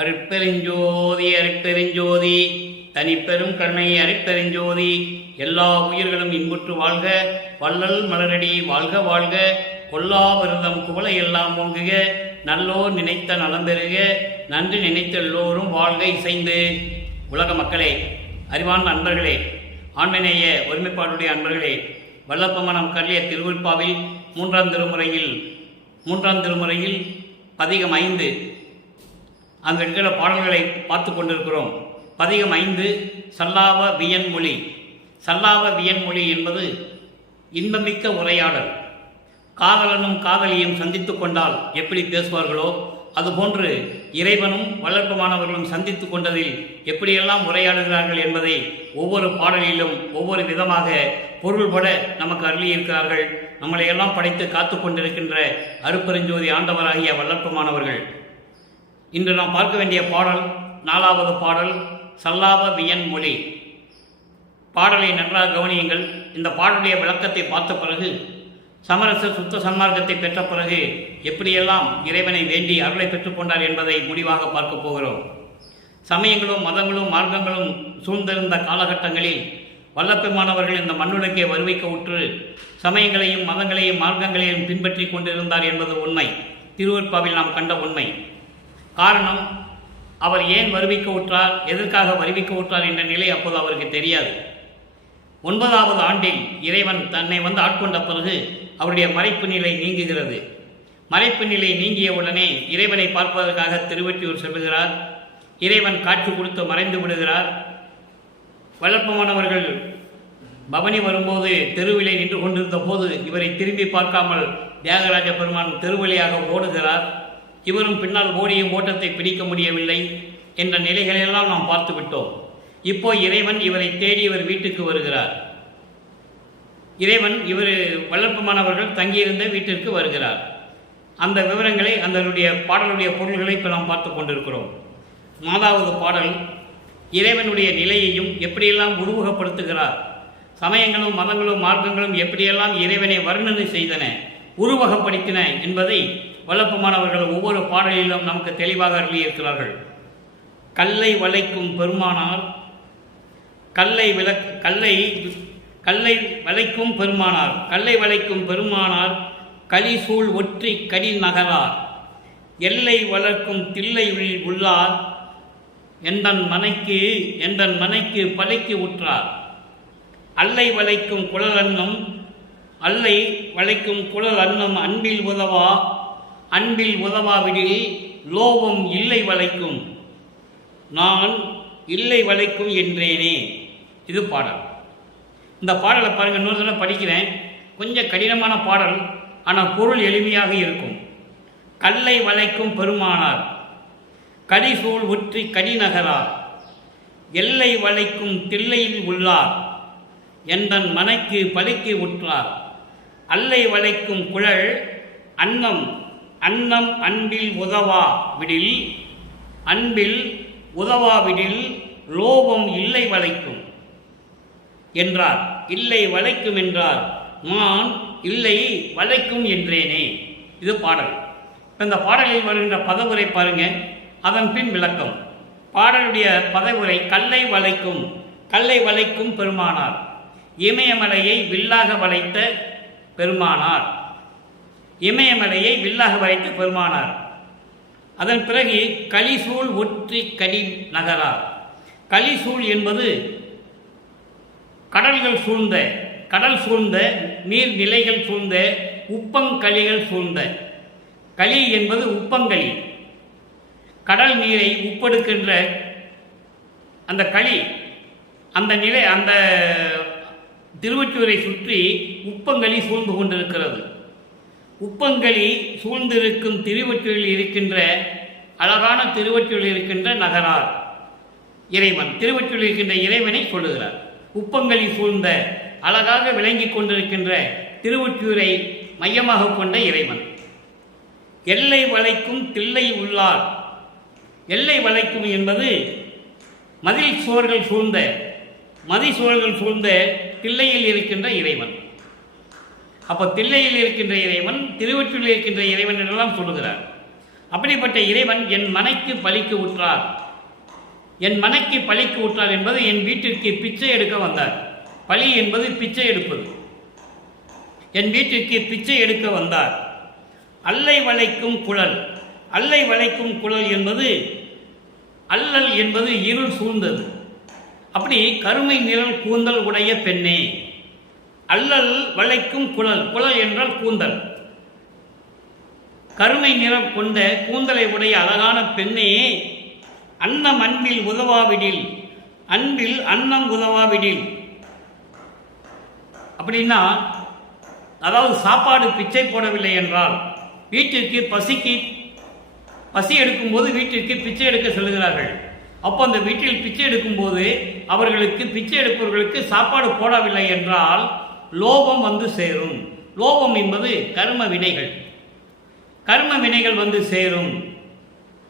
அருட்பெருஞ்சோதி அருட்பெருஞ்சோதி தனிப்பெரும் கருணை அருட்பெருஞ்சோதி. எல்லா உயிர்களும் இன்புற்று வாழ்க, வள்ளல் மலரடி வாழ்க வாழ்க, கொல்லா விரதம் குவளை எல்லாம் ஓங்குக, நல்லோர் நினைத்த நலம் பெறுக, நன்றி நினைத்த எல்லோரும் வாழ்க இசைந்து. உலக மக்களே, அறிவான அன்பர்களே, ஆண்மநேய ஒருமைப்பாடுடைய அன்பர்களே, வல்லப்பமனம் கருளிய திருவிற்பாவில் மூன்றாம் திருமுறையில் பதிகம் 5 அங்கு இருக்கிற பாடல்களை பார்த்து கொண்டிருக்கிறோம். பதிகம் 5 சல்லாவ வியன்மொழி. சல்லாவ வியன்மொழி என்பது இன்பமிக்க உரையாடல். காதலனும் காதலியும் சந்தித்து கொண்டால் எப்படி பேசுவார்களோ அதுபோன்று இறைவனும் வளர்ப்புமானவர்களும் சந்தித்து கொண்டதில் எப்படியெல்லாம் உரையாடுகிறார்கள் என்பதை ஒவ்வொரு பாடலிலும் ஒவ்வொரு விதமாக பொருள்பட நமக்கு அருளியிருக்கிறார்கள். நம்மளையெல்லாம் படைத்து காத்து கொண்டிருக்கின்ற அருட்பெருஞ்சோதி ஆண்டவராகிய வளர்ப்புமானவர்கள். இன்று நாம் பார்க்க வேண்டிய பாடல் 4வது பாடல் சல்லாவ வியன்மொழி. பாடலை நன்றாக கவனியுங்கள். இந்த பாடலுடைய விளக்கத்தை பார்த்த பிறகு, சமரச சுத்த சன்மார்க்கத்தை பெற்ற பிறகு எப்படியெல்லாம் இறைவனை வேண்டி அருளை பெற்றுக்கொண்டார் என்பதை முடிவாக பார்க்க போகிறோம். சமயங்களும் மதங்களும் மார்க்கங்களும் சூழ்ந்திருந்த காலகட்டங்களில் வல்லப்பெருமானவர்கள் இந்த மண்ணுலகே வருவிக்க உற்று சமயங்களையும் மதங்களையும் மார்க்கங்களையும் பின்பற்றி கொண்டிருந்தார் என்பது உண்மை. திருவற்பாவில் நாம் கண்ட உண்மை. காரணம், அவர் ஏன் வருவிக்க உற்றார், எதற்காக வருவிக்க உற்றார் என்ற நிலை அப்போது அவருக்கு தெரியாது. 9வது ஆண்டில் இறைவன் தன்னை ஆட்கொண்ட பிறகு அவருடைய மறைப்பு நிலை நீங்குகிறது. மறைப்பு நிலை நீங்கிய உடனே இறைவனை பார்ப்பதற்காக திருவொற்றியூர் செல்லுகிறார். இறைவன் காட்சி கொடுத்து மறைந்து விடுகிறார். வளர்ப்பமானவர்கள் பவனி வரும்போது தெருவிலே நின்று கொண்டிருந்த போது இவரை திரும்பி பார்க்காமல் தியாகராஜ பெருமான் தெருவழியாக ஓடுகிறார். இவரும் பின்னால் ஓடியும் ஓட்டத்தை பிடிக்க முடியவில்லை என்ற நிலைகளெல்லாம் நாம் பார்த்து விட்டோம். இப்போ இறைவன் இவரை தேடி இவர் வீட்டுக்கு வருகிறார். இறைவன் வளர்ப்புமானவர்கள் தங்கியிருந்த வீட்டிற்கு வருகிறார். அந்த விவரங்களை அதனுடைய பாடலுடைய பொருள்களை இப்போ நாம் பார்த்து கொண்டிருக்கிறோம். 4வது பாடல் இறைவனுடைய நிலையையும் எப்படியெல்லாம் உருவகப்படுத்துகிறார், சமயங்களும் மதங்களும் மார்க்கங்களும் எப்படியெல்லாம் இறைவனை வர்ணனை செய்தன, உருவகப்படுத்தின என்பதை வல்லப்பமானவர்கள் ஒவ்வொரு பாடலிலும் நமக்கு தெளிவாக அருளியிருக்கிறார்கள். கல்லை வளைக்கும் பெருமானார், கல்லை வளைக்கும் பெருமானார், கலிசூழ் ஒற்றி கடி நகரார், எல்லை வளர்க்கும் தில்லை உள்ளார், எந்தன் மனைக்கு பலைக்கு உற்றார், அல்லை வளைக்கும் குழல் அன்னம் அன்பில் உதவாவிடில் லோபம் இல்லை வளைக்கும், நான் இல்லை வளைக்கும் என்றேனே. இது பாடல். இந்த பாடலை பாருங்கள், இன்னொரு தடவை படிக்கிறேன். கொஞ்சம் கடினமான பாடல், ஆனால் பொருள் எளிமையாக இருக்கும். கல்லை வளைக்கும் பெருமானார், கடிசூழ் ஒற்றி கடிநகரார், எல்லை வளைக்கும் தில்லையில் உள்ளார், எந்தன் மனைக்கு பலிக்கு உற்றார், அல்லை வளைக்கும் குழல் அன்னம் அன்பில் உதவாவிடில் லோபம் இல்லை வளைக்கும் என்றார். இல்லை வளைக்கும் என்றார், நான் இல்லை வளைக்கும் என்றேனே. இது பாடல். இந்த பாடலில் வருகின்ற பதவுரை பாருங்க, அதன் பின் விளக்கம். பாடலுடைய பதவுரை கல்லை வளைக்கும் பெருமானார், இமயமலையை வில்லாக வளைத்த பெருமானார், அதன் பிறகு கலிசூழ் ஒற்றி கடி நகரார். கலிசூழ் என்பது கடல் சூழ்ந்த நீர்நிலைகள் சூழ்ந்த உப்பங்களிகள் சூழ்ந்த. களி என்பது உப்பங்களி, கடல் நீரை உப்பெடுக்கின்ற அந்த களி. அந்த நிலை அந்த திருவொற்றியூரை சுற்றி உப்பங்களி சூழ்ந்து கொண்டிருக்கிறது. உப்பங்களி சூழ்ந்திருக்கும் திருவொற்றியூரில் இருக்கின்ற அழகான திருவொற்றியூரில் இருக்கின்ற நகரார் இறைவன். திருவொற்றியூரில் இருக்கின்ற இறைவனை சொல்லுகிறார். உப்பங்களி சூழ்ந்த அழகாக விளங்கி கொண்டிருக்கின்ற திருவொற்றியூரை மையமாக கொண்ட இறைவன். எல்லை வளைக்கும் தில்லை உள்ளார். எல்லை வளைக்கும் என்பது மதில் சுவர்கள் சூழ்ந்த தில்லையில் இருக்கின்ற இறைவன். அப்போ தில்லையில் இருக்கின்ற இறைவன், திருவொற்றியூரில் இருக்கின்ற இறைவன் என்றெல்லாம் சொல்லுகிறார். அப்படிப்பட்ட இறைவன் என் மனைக்கு பலிக்கு உற்றார். என் மனைக்கு பலிக்கு உற்றார் என்பது என் வீட்டிற்கு பிச்சை எடுக்க வந்தார். பலி என்பது பிச்சை எடுப்பது. என் வீட்டிற்கு பிச்சை எடுக்க வந்தார். அல்லை வளைக்கும் குழல். அல்லை வளைக்கும் குழல் என்பது அல்லல் என்பது இருள் சூழ்ந்தது. அப்படி கருமை நிழல் கூந்தல் உடைய பெண்ணே. அல்லல் வளைக்கும் குழல். குழல் என்றால் கூந்தல். கருமை நிறம் கொண்ட கூந்தலை உடைய அழகான பெண்ணே, அன்னம் அன்பில் உதவாவிடில். அன்பில் அன்னம் உதவாவிடில் அப்படின்னா, அதாவது சாப்பாடு பிச்சை போடவில்லை என்றால், வீட்டிற்கு பசி எடுக்கும்போது வீட்டிற்கு பிச்சை எடுக்க செல்கிறார்கள். அப்போ அந்த வீட்டில் பிச்சை எடுக்கும்போது அவர்களுக்கு பிச்சை எடுப்பவர்களுக்கு சாப்பாடு போடவில்லை என்றால் லோபம் வந்து சேரும். லோபம் என்பது கர்ம வினைகள். கர்ம வினைகள் வந்து சேரும்.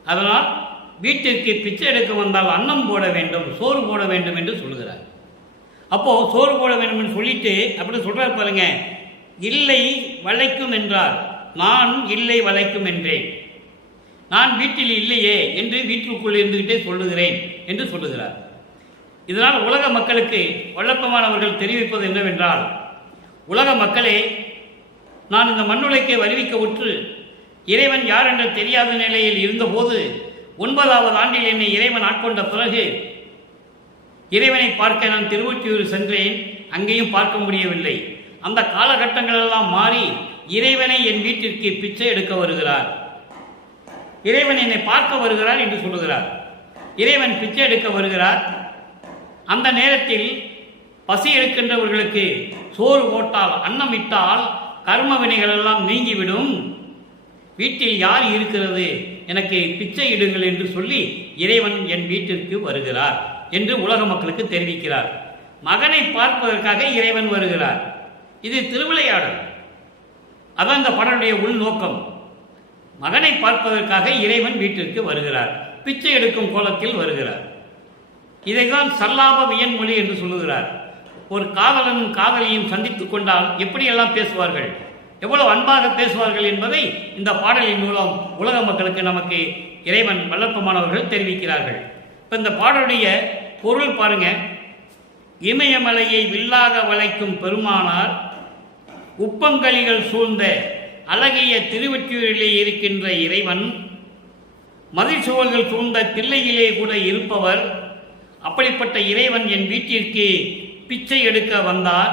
அதனால் வீட்டிற்கு பிச்சை எடுக்க வந்தால் அன்னம் போட வேண்டும், சோறு போட வேண்டும் என்று சொல்கிறார். அப்போது சோறு போட வேண்டும் என்று சொல்லிட்டு அப்படி சொல்கிறார் பாருங்க. இல்லை வளைக்கும் என்றார். நான் இல்லை வளைக்கும் என்றேன். நான் வீட்டில் இல்லையே என்று வீட்டிற்குள் இருந்துகிட்டே சொல்லுகிறேன் என்று சொல்லுகிறார். இதனால் உலக மக்களுக்கு வல்லப்பமானவர்கள் தெரிவிப்பது என்னவென்றால், உலக மக்களே, நான் இந்த மண்ணுலைக்கே வருவிக்க உற்று இறைவன் யார் என்ற தெரியாத நிலையில் இருந்தபோது 9வது ஆண்டில் என்னை இறைவன் ஆட்கொண்ட பிறகு இறைவனை பார்க்க நான் திருவொற்றியூர் சென்றேன். அங்கேயும் பார்க்க முடியவில்லை. அந்த காலகட்டங்களெல்லாம் மாறி இறைவனை என் வீட்டிற்கு பிச்சை எடுக்க வருகிறார். இறைவன் என்னை பார்க்க வருகிறார் என்று சொல்லுகிறார். இறைவன் பிச்சை எடுக்க வருகிறார். அந்த நேரத்தில் பசி எடுக்கின்றவர்களுக்கு சோறு போட்டால், அன்னம் இட்டால் கர்ம வினைகள் எல்லாம் நீங்கிவிடும். வீட்டில் யார் இருக்கிறது, எனக்கு பிச்சை இடுங்கள் என்று சொல்லி இறைவன் என் வீட்டிற்கு வருகிறார் என்று உலக மக்களுக்கு தெரிவிக்கிறார். மகனை பார்ப்பதற்காக இறைவன் வருகிறார். இது திருவிளையாடல். அதான் இந்த பாடலுடைய உள்நோக்கம். மகனை பார்ப்பதற்காக இறைவன் வீட்டிற்கு வருகிறார். பிச்சை எடுக்கும் கோலத்தில் வருகிறார். இதைதான் சல்லாப வியன்மொழி என்று சொல்லுகிறார். ஒரு காதலனும் காதலியும் சந்தித்துக் கொண்டால் எப்படியெல்லாம் பேசுவார்கள், எவ்வளவு அன்பாக பேசுவார்கள் என்பதை இந்த பாடலின் மூலம் உலக மக்களுக்கு நமக்கு இறைவன் வல்லப்பமானவர்கள் தெரிவிக்கிறார்கள். இப்போ இந்த பாடலுடைய பொருள் பாருங்க. இமயமலையை வில்லாக வளைக்கும் பெருமானார் உப்பங்களிகள் சூழ்ந்த அழகிய திருவொற்றியூரிலே இருக்கின்ற இறைவன் மதில்சுவல்கள் சூழ்ந்த தில்லையிலே கூட இருப்பவர். அப்படிப்பட்ட இறைவன் என் வீட்டிற்கு பிச்சை எடுக்க வந்தார்.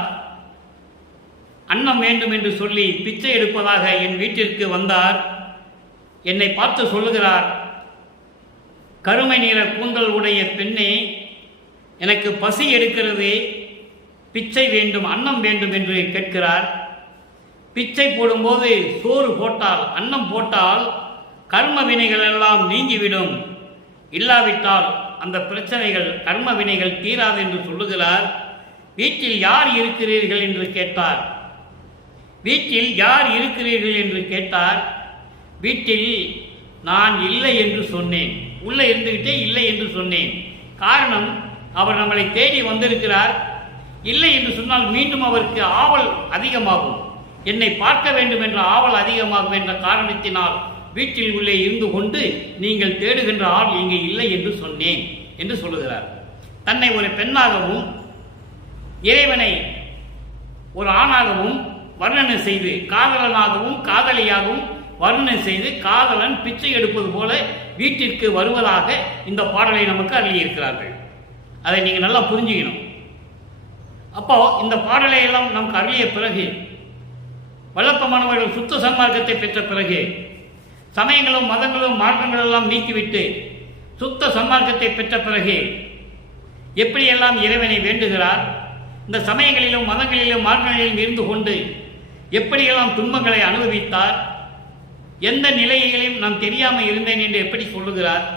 அன்னம் வேண்டும் என்று சொல்லி பிச்சை எடுப்பதாக என் வீட்டிற்கு வந்தார். என்னை பார்த்து சொல்லுகிறார், கருமை நிற கூந்தல் உடைய பெண்ணே, எனக்கு பசி எடுக்கிறது, பிச்சை வேண்டும், அன்னம் வேண்டும் என்று கேட்கிறார். பிச்சை போடும்போது சோறு போட்டால், அன்னம் போட்டால் கர்ம வினைகள் எல்லாம் நீங்கிவிடும். இல்லாவிட்டால் அந்த பிரச்சனைகள், கர்ம வினைகள் தீராது என்று சொல்லுகிறார். வீட்டில் யார் இருக்கிறீர்கள் என்று கேட்டார். வீட்டில் யார் இருக்கிறீர்கள் என்று கேட்டார். வீட்டில் நான் இல்லை என்று சொன்னேன். உள்ளே இருந்துகிட்டே இல்லை என்று சொன்னேன். காரணம், அவர் நம்மளை தேடி வந்திருக்கிறார். இல்லை என்று சொன்னால் மீண்டும் அவருக்கு ஆவல் அதிகமாகும். என்னை பார்க்க வேண்டும் என்ற ஆவல் அதிகமாகும் என்ற காரணத்தினால் வீட்டில் உள்ளே இருந்து கொண்டு நீங்கள் தேடுகின்ற ஆள் இங்கே இல்லை என்று சொன்னேன் என்று சொல்லுகிறார். தன்னை ஒரு பெண்ணாகவும் இறைவனை ஒரு ஆணாகவும் வர்ணனை செய்து, காதலனாகவும் காதலியாகவும் வர்ணனை செய்து, காதலன் பிச்சை எடுப்பது போல வீட்டிற்கு வருவதாக இந்த பாடலை நமக்கு அருளியிருக்கிறார்கள். அதை நீங்கள் நல்லா புரிஞ்சுக்கணும். அப்போ இந்த பாடலை எல்லாம் நமக்கு அருளிய பிறகு, வல்லப்பமானவர்கள் சுத்த சன்மார்க்கத்தை பெற்ற பிறகு, சமயங்களும் மதங்களும் மாற்றங்கள் எல்லாம் நீக்கிவிட்டு சுத்த சன்மார்க்கத்தை பெற்ற பிறகு எப்படியெல்லாம் இறைவனை வேண்டுகிறார், இந்த சமயங்களிலும் மதங்களிலும் மாற்றங்களிலும் இருந்து கொண்டு எப்படியெல்லாம் துன்பங்களை அனுபவித்தார், எந்த நிலையிலும் நான் தெரியாமல் இருந்தேன் என்று எப்படி சொல்லுகிறார்,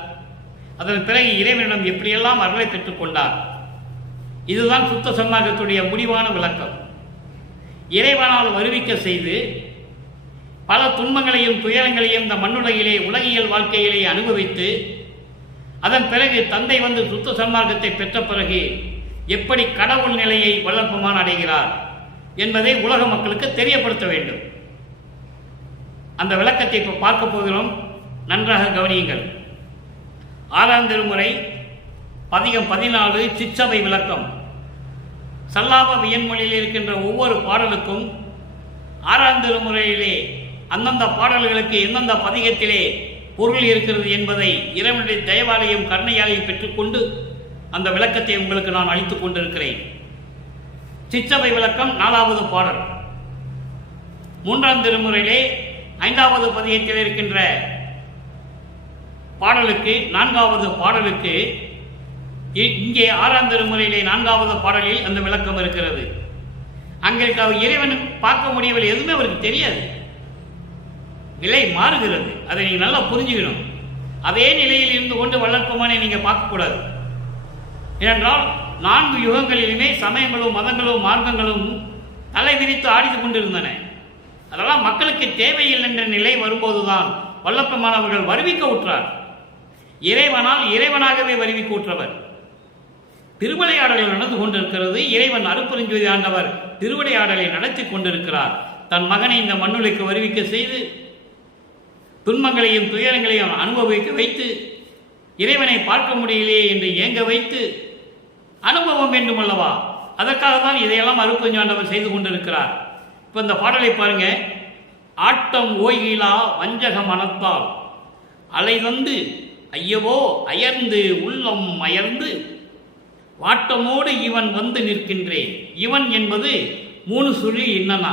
அதன் பிறகு இறைவனிடம் எப்படியெல்லாம் அருளை பெற்றுக்கொண்டார். இதுதான் சுத்த சன்மார்க்கத்துடைய முடிவான விளக்கம். இறைவனால் வருவிக்க செய்து பல துன்பங்களையும் துயரங்களையும் இந்த மண்ணுலகிலே, உலகியல் வாழ்க்கையிலே அனுபவித்து, அதன் பிறகு தந்தை வந்து சுத்த சன்மார்க்கத்தை பெற்ற பிறகு எப்படி கடவுள் நிலையை வல்லப்பமான் அடைகிறார் என்பதை உலக மக்களுக்கு தெரியப்படுத்த வேண்டும். அந்த விளக்கத்தை இப்போ பார்க்க போகிறோம். நன்றாக கவனியுங்கள். 6ஆம் திருமுறை பதிகம் 14 சிற்றவை விளக்கம். சல்லாப வியன்மொழியில் இருக்கின்ற ஒவ்வொரு பாடலுக்கும் 6ஆம் திருமுறையிலே அந்தந்த பாடல்களுக்கு எந்தெந்த பதிகத்திலே பொருள் இருக்கிறது என்பதை இறைவனுடைய தயவாலையும் கருணையாலையும் பெற்றுக்கொண்டு அந்த விளக்கத்தை உங்களுக்கு நான் அளித்துக் கொண்டிருக்கிறேன். சிற்றவை விளக்கம் 4வது பாடல். 3ஆம் திருமுறையிலே 5வது பதிகத்தில் இருக்கின்ற பாடலுக்கு 4வது பாடலுக்கு இங்கே 6ஆம் திருமுறையிலே 4வது பாடலில் அந்த விளக்கம் இருக்கிறது. அங்கே இறைவன் பார்க்க முடியவில்லை, எதுவுமே அவருக்கு தெரியாது. நிலை மாறுகிறது, அதை நீங்கள் நல்லா புரிஞ்சுக்கணும். அதே நிலையில் இருந்து கொண்டு வளர்ப்பமானே நீங்கள் பார்க்கக்கூடாது. ஏனென்றால் 4 யுகங்களிலுமே சமயங்களும் மதங்களும் மார்க்கங்களும் தலை விரித்து ஆடித்து கொண்டிருந்தன. அதெல்லாம் மக்களுக்கு தேவையில்லை என்ற நிலை வரும்போதுதான் வல்லப்பமானவர்கள் வருவிக்க உற்றார். இறைவனால் இறைவனாகவே வருவிக்க உற்றவர். திருவிளையாடலில் நடந்து கொண்டிருக்கிறது. இறைவன் அருட்பெருஞ்சோதி ஆண்டவர் திருவிளையாடலை நடத்தி கொண்டிருக்கிறார். தன் மகனை இந்த மண்ணுலைக்கு வருவிக்க செய்து துன்பங்களையும் துயரங்களையும் அனுபவிக்க வைத்து இறைவனை பார்க்க முடியலையே என்று ஏங்க வைத்து அனுபவம் வேண்டும் அல்லவா? அதற்காக தான் இதையெல்லாம் அருட்பெருஞ்சோதி ஆண்டவர் செய்து கொண்டிருக்கிறார். இப்போ இந்த பாடலை பாருங்க. ஆட்டம் ஓய்கிலா வஞ்சக மனத்தால் அலை வந்து ஐயவோ அயர்ந்து உள்ளம் அயர்ந்து வாட்டமோடு இவன் வந்து நிற்கின்றேன். இவன் என்பது 3 சொல்லி என்னன்னா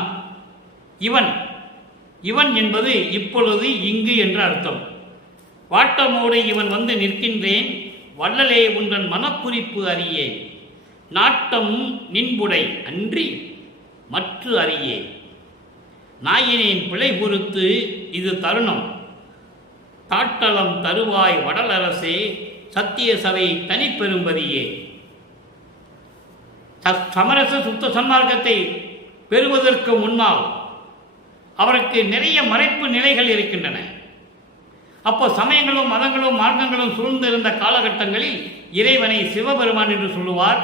இவன் என்பது இப்பொழுது இங்கு என்ற அர்த்தம். வாட்டமோடு இவன் வந்து நிற்கின்றேன் வள்ளலே உன்றன் மனப்புரிப்பு அறியேன் நாட்டம் நின்புடை அன்றி மற்ற அறியேன் நாயினேன் பிழை பொறுத்து இது தருணம் தாட்டலம் தருவாய் வடலரசே சத்திய சபை தனிப்பெரும்பதியே. சமரச சுத்த சன்மார்க்கத்தை பெறுவதற்கு முன்னால் அவருக்கு நிறைய மறைப்பு நிலைகள் இருக்கின்றன. அப்போ சமயங்களும் மதங்களும் மார்க்கங்களும் சூழ்ந்திருந்த காலகட்டங்களில் இறைவனை சிவபெருமான் என்று சொல்லுவார்,